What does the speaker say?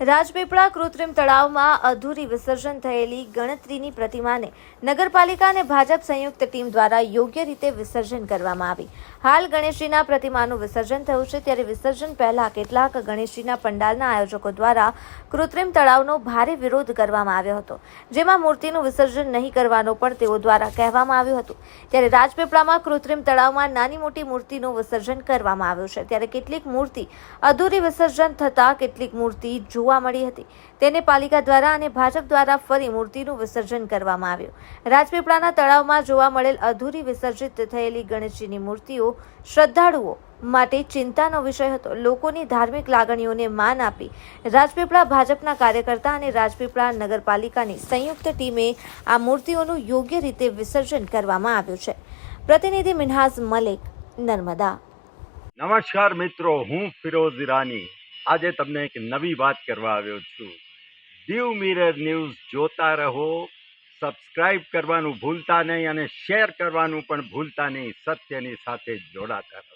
રાજપીપળા કૃત્રિમ તળાવમાં અધૂરી વિસર્જન થયેલી ગણતરીની પ્રતિમાને નગરપાલિકા અને ભાજપ સંયુક્ત ટીમ દ્વારા યોગ્ય રીતે વિસર્જન કરવામાં આવી. હાલ ગણેશજીના પ્રતિમાનું વિસર્જન થયું છે. ત્યારે વિસર્જન પહેલા કેટલાક ગણેશજીના પંડાલના આયોજકો દ્વારા કૃત્રિમ તળાવનો ભારે વિરોધ કરવામાં આવ્યો હતો. જેમાં મૂર્તિનું વિસર્જન નહીં કરવાનો પણ તેઓ દ્વારા કહેવામાં આવ્યું હતું. ત્યારે રાજપીપળામાં કૃત્રિમ તળાવમાં નાની મોટી મૂર્તિનું વિસર્જન કરવામાં આવ્યું છે. ત્યારે કેટલીક મૂર્તિ અધૂરી વિસર્જન થતાં કેટલીક મૂર્તિ જોવા મળી હતી. તેને પાલિકા દ્વારા અને ભાજપ દ્વારા ફરી મૂર્તિનું વિસર્જન કરવામાં આવ્યું. રાજપીપળાના તળાવમાં જોવા મળેલ અધૂરી વિસર્જિત થયેલી ગણેશજીની મૂર્તિઓ શ્રદ્ધાળુઓ માટે ચિંતાનો વિષય હતો. લોકોની ધાર્મિક લાગણીઓને માન આપી રાજપીપળા ભાજપના કાર્યકર્તા અને રાજપીપળા નગરપાલિકાની સંયુક્ત ટીમે આ મૂર્તિઓનું યોગ્ય રીતે વિસર્જન કરવામાં આવ્યું છે. પ્રતિનિધિ મિનહાસ મલેક, નર્મદા. નમસ્કાર મિત્રો, હું ફિરોઝ ઈરાની. આજે તમને એક નવી વાત કરવા આવ્યો છું. દીવ મિરર ન્યૂઝ જોતા રહો સબસ્ક્રાઈબ કરવાનું ભૂલતા નહીં અને શેર કરવાનું પણ ભૂલતા નહીં, સત્યની સાથે જોડાતા રહો.